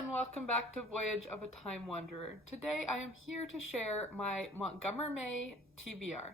and welcome back to Voyage of a Time Wanderer. Today I am here to share my MontgomerMay TBR.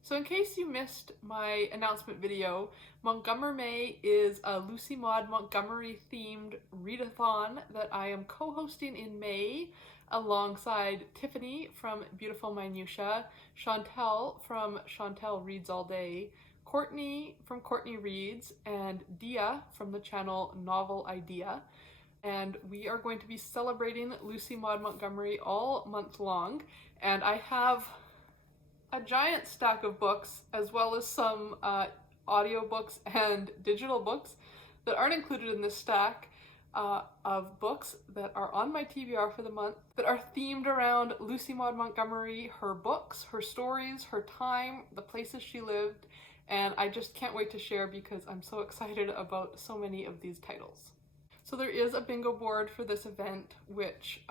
So in case you missed my announcement video, MontgomerMay is a Lucy Maud Montgomery themed readathon that I am co-hosting in May alongside Tiffany from Beautiful Minutia, Chantel from Chantel Reads All Day, Courtney from Courtney Reads, and Deea from the channel Novel Idea. And we are going to be celebrating Lucy Maud Montgomery all month long, and I have a giant stack of books as well as some audiobooks and digital books that aren't included in this stack of books that are on my TBR for the month that are themed around Lucy Maud Montgomery, her books, her stories, her time, the places she lived, and I just can't wait to share because I'm so excited about so many of these titles. So there is a bingo board for this event, which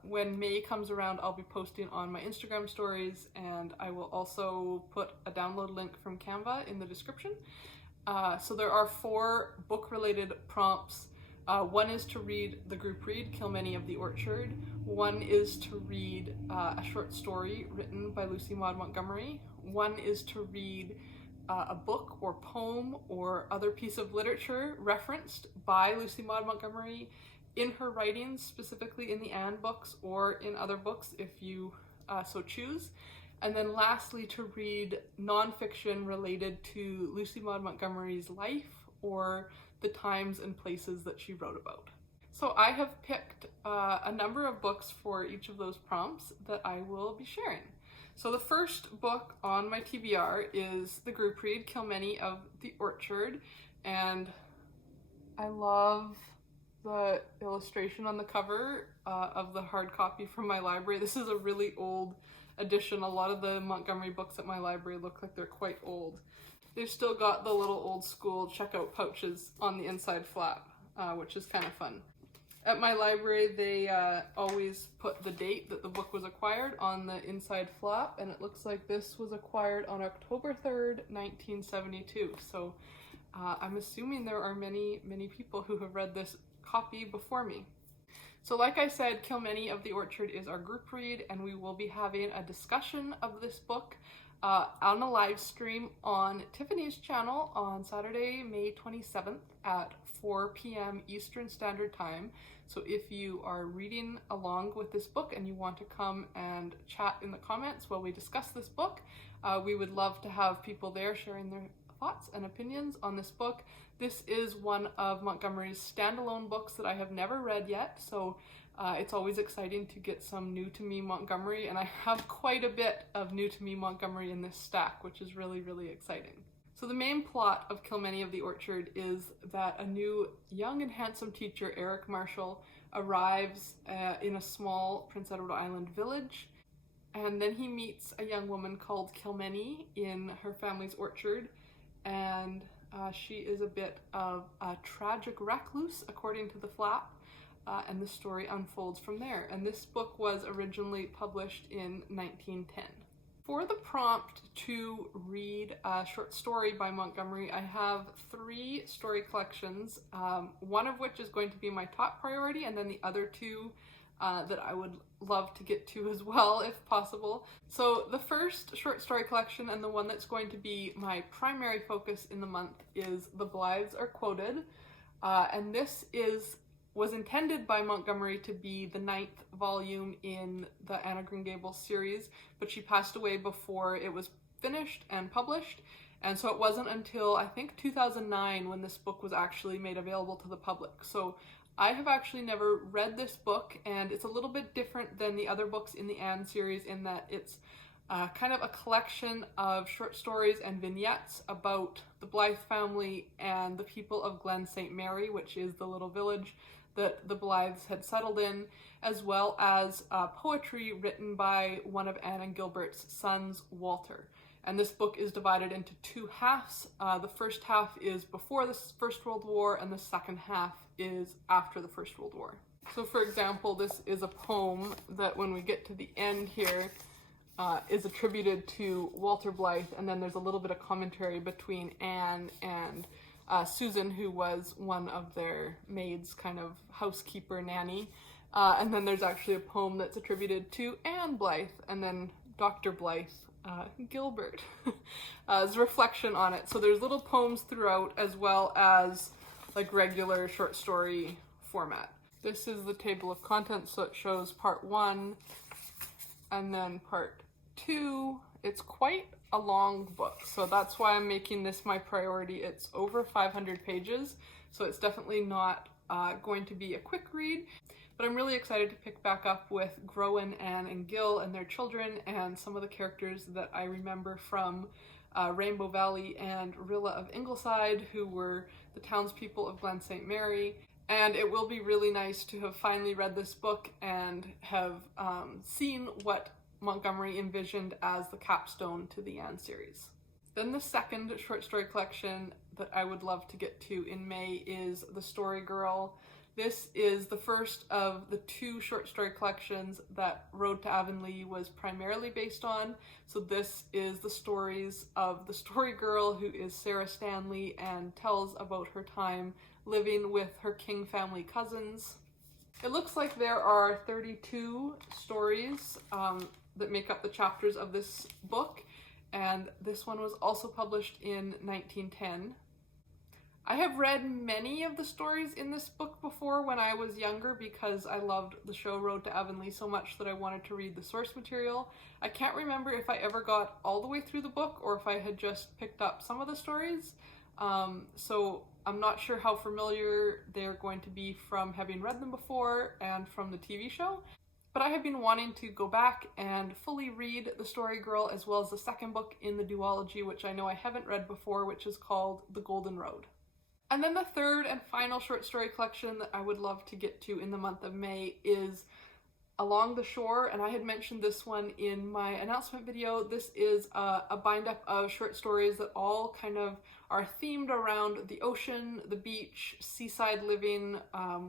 when May comes around, I'll be posting on my Instagram stories, and I will also put a download link from Canva in the description. So there are 4 book-related prompts. One is to read the group read, Kilmeny of the Orchard. One is to read a short story written by Lucy Maud Montgomery. One is to read a book or poem or other piece of literature referenced by Lucy Maud Montgomery in her writings, specifically in the Anne books or in other books if you so choose. And then lastly, to read nonfiction related to Lucy Maud Montgomery's life or the times and places that she wrote about. So I have picked a number of books for each of those prompts that I will be sharing. So the first book on my TBR is the group read, Kilmeny of the Orchard, and I love the illustration on the cover of the hard copy from my library. This is a really old edition. A lot of the Montgomery books at my library look like they're quite old. They've still got the little old school checkout pouches on the inside flap, which is kind of fun. At my library, they always put the date that the book was acquired on the inside flap, and it looks like this was acquired on October 3rd, 1972. So I'm assuming there are many people who have read this copy before me. So like I said, Kilmeny of the Orchard is our group read, and we will be having a discussion of this book on a live stream on Tiffany's channel on Saturday, May 27th at 4 p.m. Eastern Standard Time. So if you are reading along with this book and you want to come and chat in the comments while we discuss this book, we would love to have people there sharing their thoughts and opinions on this book. This is one of Montgomery's standalone books that I have never read yet, so it's always exciting to get some new to me Montgomery, and I have quite a bit of new to me Montgomery in this stack, which is really exciting. So the main plot of Kilmeny of the Orchard is that a new young and handsome teacher, Eric Marshall, arrives in a small Prince Edward Island village, and then he meets a young woman called Kilmeny in her family's orchard, and she is a bit of a tragic recluse, according to the flap, and the story unfolds from there. And this book was originally published in 1910. For the prompt to read a short story by Montgomery, I have 3 story collections, one of which is going to be my top priority, and then the other 2 that I would love to get to as well, if possible. So the first short story collection, and the one that's going to be my primary focus in the month, is The Blythes Are Quoted, and this was intended by Montgomery to be the 9th volume in the Anne of Green Gables series, but she passed away before it was finished and published, and so it wasn't until I think 2009 when this book was actually made available to the public. So I have actually never read this book, and it's a little bit different than the other books in the Anne series in that it's kind of a collection of short stories and vignettes about the Blythe family and the people of Glen St. Mary, which is the little village that the Blythes had settled in, as well as poetry written by one of Anne and Gilbert's sons, Walter. And this book is divided into 2 halves. The first half is before the First World War, and the second half is after the First World War. So for example, this is a poem that when we get to the end here, is attributed to Walter Blythe, and then there's a little bit of commentary between Anne and Susan, who was one of their maids, kind of housekeeper nanny. And then there's actually a poem that's attributed to Anne Blythe, and then Dr. Blythe, Gilbert, as a reflection on it. So there's little poems throughout, as well as like regular short story format. This is the table of contents, so it shows part 1 and then part 2. It's quite a long book, so that's why I'm making this my priority. It's over 500 pages, so it's definitely not going to be a quick read, but I'm really excited to pick back up with Groen, Anne, and Gil and their children, and some of the characters that I remember from Rainbow Valley and Rilla of Ingleside, who were the townspeople of Glen St. Mary. And it will be really nice to have finally read this book and have seen what Montgomery envisioned as the capstone to the Anne series. Then the second short story collection that I would love to get to in May is The Story Girl. This is the first of the 2 short story collections that Road to Avonlea was primarily based on. So this is the stories of the story girl, who is Sarah Stanley, and tells about her time living with her King family cousins. It looks like there are 32 stories that make up the chapters of this book, and this one was also published in 1910. I have read many of the stories in this book before when I was younger, because I loved the show Road to Avonlea so much that I wanted to read the source material. I can't remember if I ever got all the way through the book or if I had just picked up some of the stories. So I'm not sure how familiar they're going to be from having read them before and from the TV show. But I have been wanting to go back and fully read The Story Girl, as well as the second book in the duology, which I know I haven't read before, which is called The Golden Road. And then the third and final short story collection that I would love to get to in the month of May is Along the Shore, and I had mentioned this one in my announcement video. This is a bind-up of short stories that all kind of are themed around the ocean, the beach, seaside living,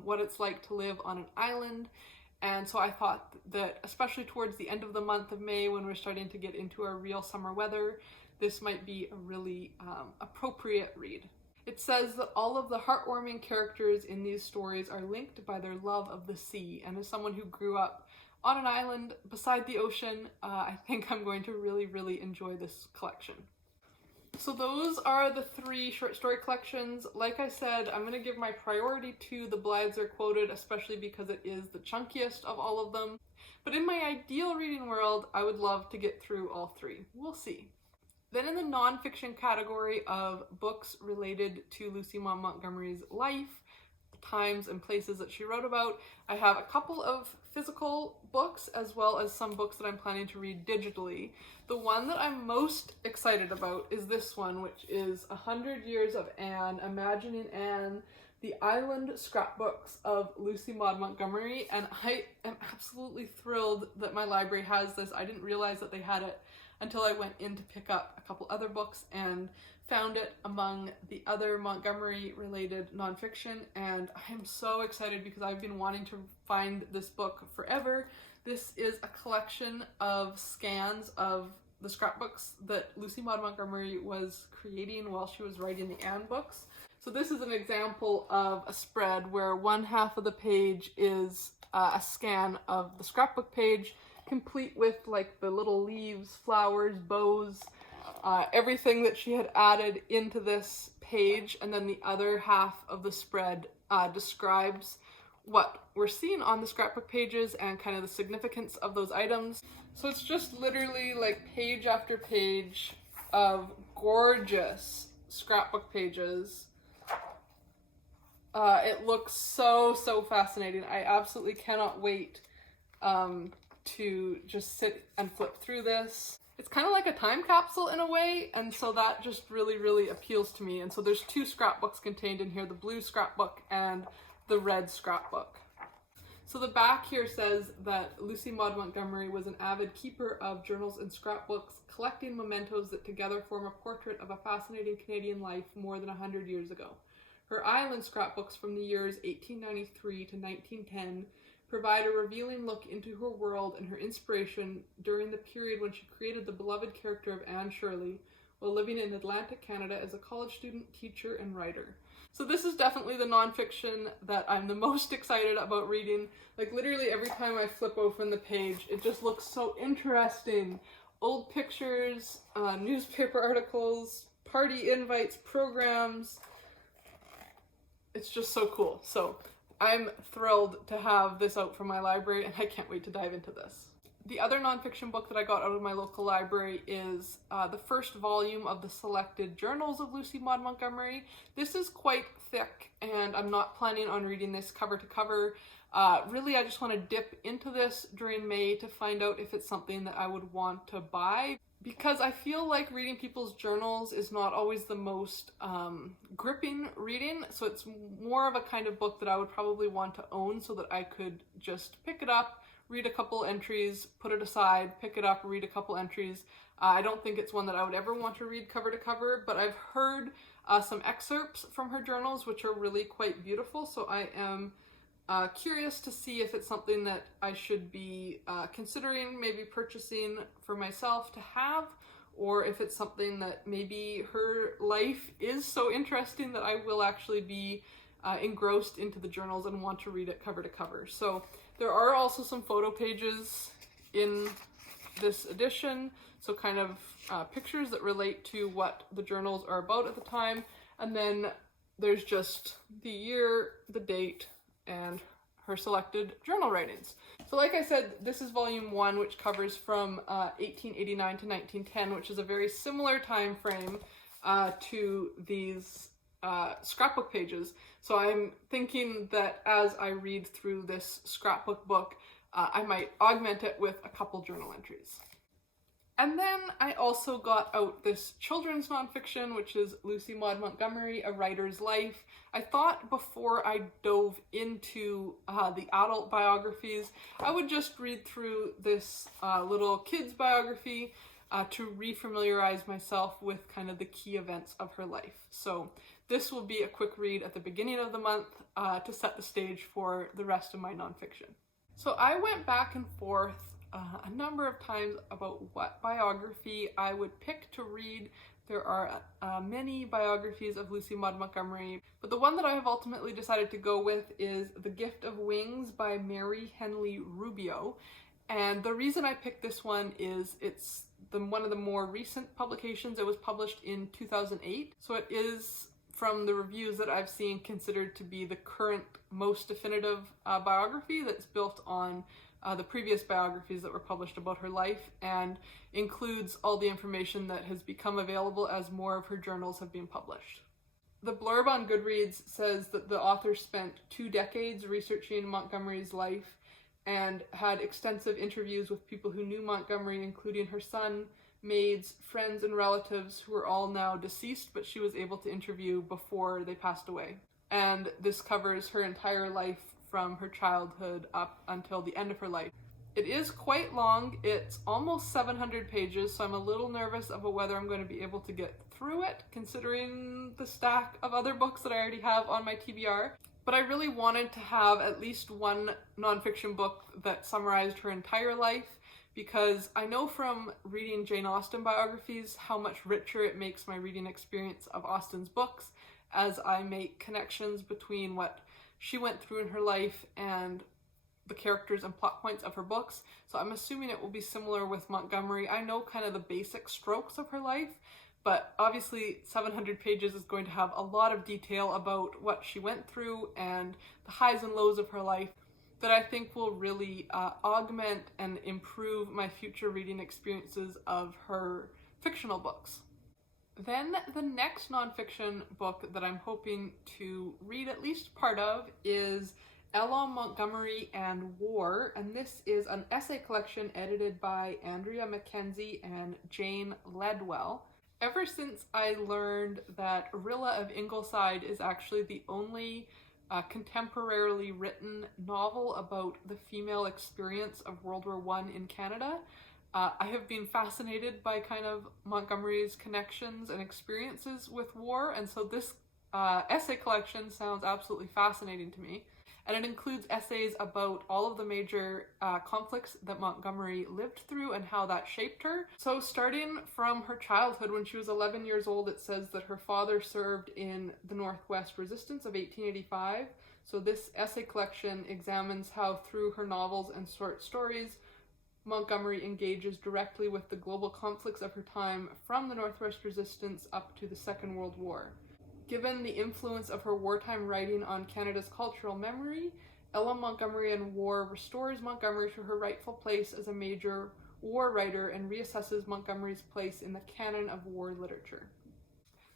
what it's like to live on an island. And so I thought that, especially towards the end of the month of May, when we're starting to get into our real summer weather, this might be a really appropriate read. It says that all of the heartwarming characters in these stories are linked by their love of the sea, and as someone who grew up on an island beside the ocean, I think I'm going to really enjoy this collection. So those are the 3 short story collections. Like I said, I'm going to give my priority to The Blythes Are Quoted, especially because it is the chunkiest of all of them. But in my ideal reading world, I would love to get through all 3. We'll see. Then in the nonfiction category of books related to Lucy Maud Montgomery's life, the times and places that she wrote about, I have a couple of physical books as well as some books that I'm planning to read digitally. The one that I'm most excited about is this one, which is 100 Years of Anne, Imagining Anne, The Island Scrapbooks of Lucy Maud Montgomery, and I am absolutely thrilled that my library has this. I didn't realize that they had it until I went in to pick up a couple other books and found it among the other Montgomery-related nonfiction, and I'm so excited because I've been wanting to find this book forever. This is a collection of scans of the scrapbooks that Lucy Maud Montgomery was creating while she was writing the Anne books. So this is an example of a spread where one half of the page is a scan of the scrapbook page, complete with like the little leaves, flowers, bows, everything that she had added into this page, and then the other half of the spread describes what we're seeing on the scrapbook pages and kind of the significance of those items. So it's just literally like page after page of gorgeous scrapbook pages. It looks so fascinating. I absolutely cannot wait to just sit and flip through this. It's kind of like a time capsule in a way, and so that just really appeals to me. And so there's 2 scrapbooks contained in here, the blue scrapbook and the red scrapbook. So the back here says that Lucy Maud Montgomery was an avid keeper of journals and scrapbooks, collecting mementos that together form a portrait of a fascinating Canadian life more than 100 years ago. Her island scrapbooks from the years 1893 to 1910 provide a revealing look into her world and her inspiration during the period when she created the beloved character of Anne Shirley while living in Atlantic Canada as a college student, teacher, and writer. So this is definitely the nonfiction that I'm the most excited about reading. Like literally every time I flip open the page, it just looks so interesting. Old pictures, newspaper articles, party invites, programs. It's just so cool. So I'm thrilled to have this out from my library, and I can't wait to dive into this. The other nonfiction book that I got out of my local library is the first volume of the selected journals of Lucy Maud Montgomery. This is quite thick, and I'm not planning on reading this cover to cover. Really, I just want to dip into this during May to find out if it's something that I would want to buy, because I feel like reading people's journals is not always the most gripping reading, so it's more of a kind of book that I would probably want to own so that I could just pick it up, read a couple entries, put it aside, pick it up, read a couple entries. I don't think it's one that I would ever want to read cover to cover, but I've heard some excerpts from her journals which are really quite beautiful, so I am curious to see if it's something that I should be considering maybe purchasing for myself to have, or if it's something that maybe her life is so interesting that I will actually be engrossed into the journals and want to read it cover to cover. So there are also some photo pages in this edition, so kind of pictures that relate to what the journals are about at the time, and then there's just the year, the date, and her selected journal writings. So like I said, this is volume 1, which covers from 1889 to 1910, which is a very similar time frame to these scrapbook pages. So I'm thinking that as I read through this scrapbook book, I might augment it with a couple journal entries. And then I also got out this children's nonfiction, which is Lucy Maud Montgomery, A Writer's Life. I thought before I dove into the adult biographies, I would just read through this little kid's biography to refamiliarize myself with kind of the key events of her life. So this will be a quick read at the beginning of the month to set the stage for the rest of my nonfiction. So I went back and forth a number of times about what biography I would pick to read. There are many biographies of Lucy Maud Montgomery, but the one that I have ultimately decided to go with is The Gift of Wings by Mary Henley Rubio. And the reason I picked this one is it's one of the more recent publications. It was published in 2008, so it is, from the reviews that I've seen, considered to be the current most definitive biography that's built on the previous biographies that were published about her life, and includes all the information that has become available as more of her journals have been published. The blurb on Goodreads says that the author spent 2 decades researching Montgomery's life and had extensive interviews with people who knew Montgomery, including her son, maids, friends, and relatives who are all now deceased, but she was able to interview before they passed away. And this covers her entire life from her childhood up until the end of her life. It is quite long. It's almost 700 pages, so I'm a little nervous about whether I'm going to be able to get through it, considering the stack of other books that I already have on my TBR. But I really wanted to have at least one nonfiction book that summarized her entire life, because I know from reading Jane Austen biographies how much richer it makes my reading experience of Austen's books, as I make connections between what she went through in her life and the characters and plot points of her books. So I'm assuming it will be similar with Montgomery. I know kind of the basic strokes of her life, but obviously 700 pages is going to have a lot of detail about what she went through and the highs and lows of her life that I think will really augment and improve my future reading experiences of her fictional books. Then the next nonfiction book that I'm hoping to read at least part of is Ella Montgomery and War, and this is an essay collection edited by Andrea Mackenzie and Jane Ledwell. Ever since I learned that Rilla of Ingleside is actually the only contemporarily written novel about the female experience of World War I in Canada, I have been fascinated by kind of Montgomery's connections and experiences with war, and so this essay collection sounds absolutely fascinating to me. and it includes essays about all of the major conflicts that Montgomery lived through and how that shaped her. So starting from her childhood, when she was 11 years old, it says that her father served in the Northwest Resistance of 1885. So this essay collection examines how through her novels and short stories, Montgomery engages directly with the global conflicts of her time from the Northwest Resistance up to the Second World War. Given the influence of her wartime writing on Canada's cultural memory, Ella Montgomery and War restores Montgomery to her rightful place as a major war writer and reassesses Montgomery's place in the canon of war literature.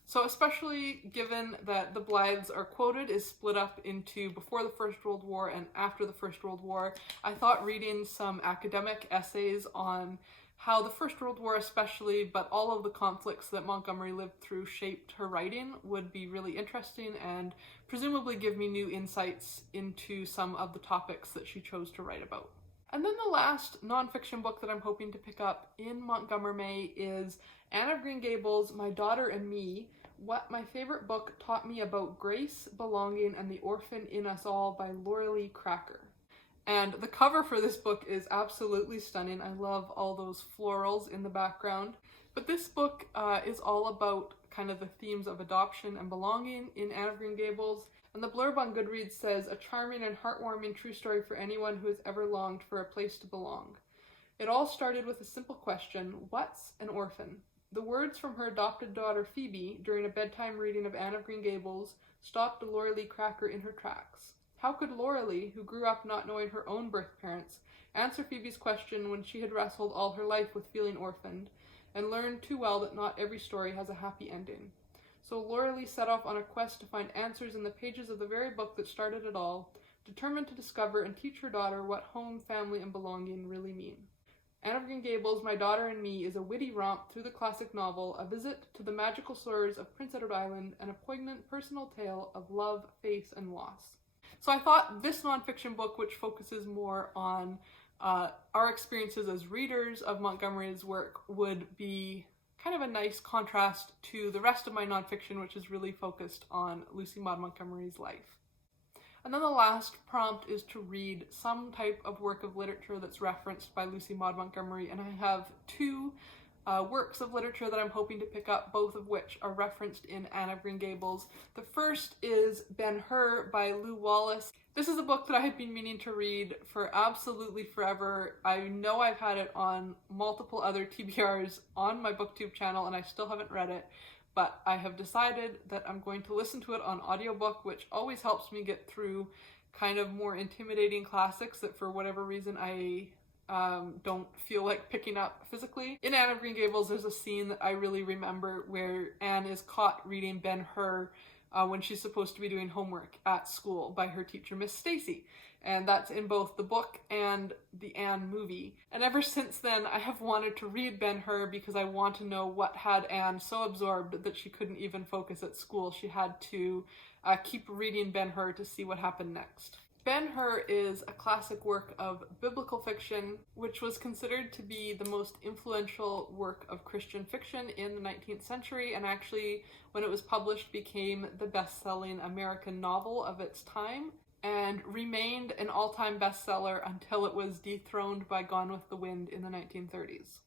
So especially given that the Blythes are quoted is split up into before the First World War and after the First World War, I thought reading some academic essays on how the First World War especially, but all of the conflicts that Montgomery lived through shaped her writing would be really interesting and presumably give me new insights into some of the topics that she chose to write about. And then the last nonfiction book that I'm hoping to pick up in MontgomerMay is Anne of Green Gables, My Daughter and Me, What My Favorite Book Taught Me About Grace, Belonging, and the Orphan in Us All by Lauralee Cracker. And the cover for this book is absolutely stunning. I love all those florals in the background. But this book is all about kind of the themes of adoption and belonging in Anne of Green Gables. And the blurb on Goodreads says, a charming and heartwarming true story for anyone who has ever longed for a place to belong. It all started with a simple question, what's an orphan? The words from her adopted daughter Phoebe during a bedtime reading of Anne of Green Gables stopped Lauralee Cracker in her tracks. How could Lauralee, who grew up not knowing her own birth parents, answer Phoebe's question when she had wrestled all her life with feeling orphaned, and learned too well that not every story has a happy ending? So Lauralee set off on a quest to find answers in the pages of the very book that started it all, determined to discover and teach her daughter what home, family, and belonging really mean. Anne of Green Gables, My Daughter and Me is a witty romp through the classic novel, a visit to the magical shores of Prince Edward Island, and a poignant personal tale of love, faith, and loss. So I thought this nonfiction book, which focuses more on our experiences as readers of Montgomery's work, would be kind of a nice contrast to the rest of my nonfiction, which is really focused on Lucy Maud Montgomery's life. And then the last prompt is to read some type of work of literature that's referenced by Lucy Maud Montgomery, and I have two works of literature that I'm hoping to pick up, both of which are referenced in Anne of Green Gables. The first is Ben-Hur by Lou Wallace. This is a book that I have been meaning to read for absolutely forever. I know I've had it on multiple other TBRs on my Booktube channel and I still haven't read it, but I have decided that I'm going to listen to it on audiobook, which always helps me get through kind of more intimidating classics that for whatever reason I don't feel like picking up physically. In Anne of Green Gables, there's a scene that I really remember where Anne is caught reading Ben-Hur when she's supposed to be doing homework at school by her teacher, Miss Stacy. And that's in both the book and the Anne movie. And ever since then, I have wanted to read Ben-Hur because I want to know what had Anne so absorbed that she couldn't even focus at school. She had to keep reading Ben-Hur to see what happened next. Ben-Hur is a classic work of biblical fiction, which was considered to be the most influential work of Christian fiction in the 19th century, and actually, when it was published, became the best-selling American novel of its time, and remained an all-time bestseller until it was dethroned by Gone with the Wind in the 1930s.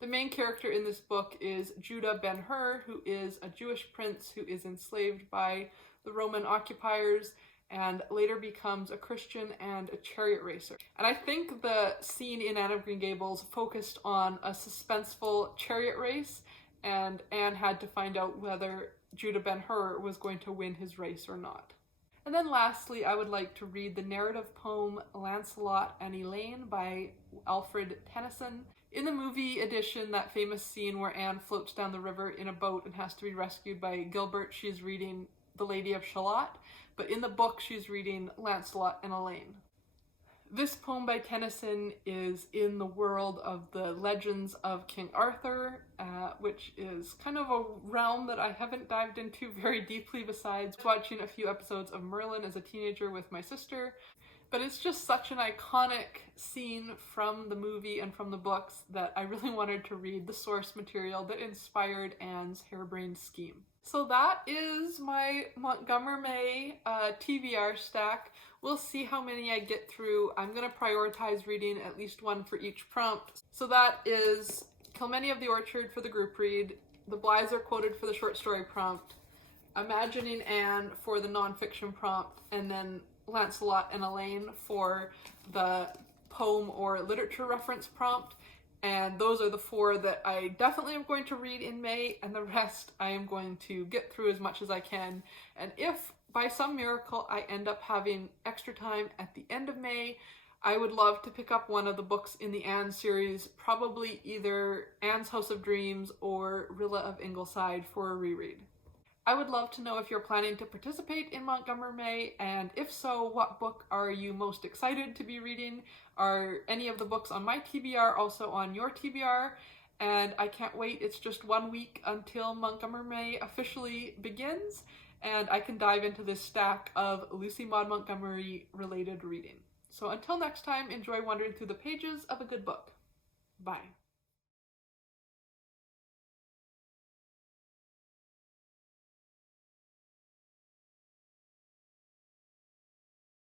The main character in this book is Judah Ben-Hur, who is a Jewish prince who is enslaved by the Roman occupiers, and later becomes a Christian and a chariot racer. And I think the scene in Anne of Green Gables focused on a suspenseful chariot race, and Anne had to find out whether Judah Ben-Hur was going to win his race or not. And then lastly, I would like to read the narrative poem Lancelot and Elaine by Alfred Tennyson. In the movie edition, that famous scene where Anne floats down the river in a boat and has to be rescued by Gilbert, she's reading The Lady of Shalott. But in the book, she's reading Lancelot and Elaine. This poem by Tennyson is in the world of the legends of King Arthur, which is kind of a realm that I haven't dived into very deeply besides watching a few episodes of Merlin as a teenager with my sister. But it's just such an iconic scene from the movie and from the books that I really wanted to read the source material that inspired Anne's harebrained scheme. So that is my MontgomerMay TBR stack. We'll see how many I get through. I'm going to prioritize reading at least one for each prompt. So that is Kilmeny of the Orchard for the group read, The Blythes Are Quoted for the short story prompt, Imagining Anne for the nonfiction prompt, and then Lancelot and Elaine for the poem or literature reference prompt. And those are the 4 that I definitely am going to read in May, and the rest I am going to get through as much as I can. And if by some miracle I end up having extra time at the end of May, I would love to pick up one of the books in the Anne series, probably either Anne's House of Dreams or Rilla of Ingleside for a reread. I would love to know if you're planning to participate in MontgomerMay, and if so, what book are you most excited to be reading? Are any of the books on my TBR also on your TBR? And I can't wait, it's just 1 week until MontgomerMay officially begins, and I can dive into this stack of Lucy Maud Montgomery related reading. So until next time, enjoy wandering through the pages of a good book. Bye.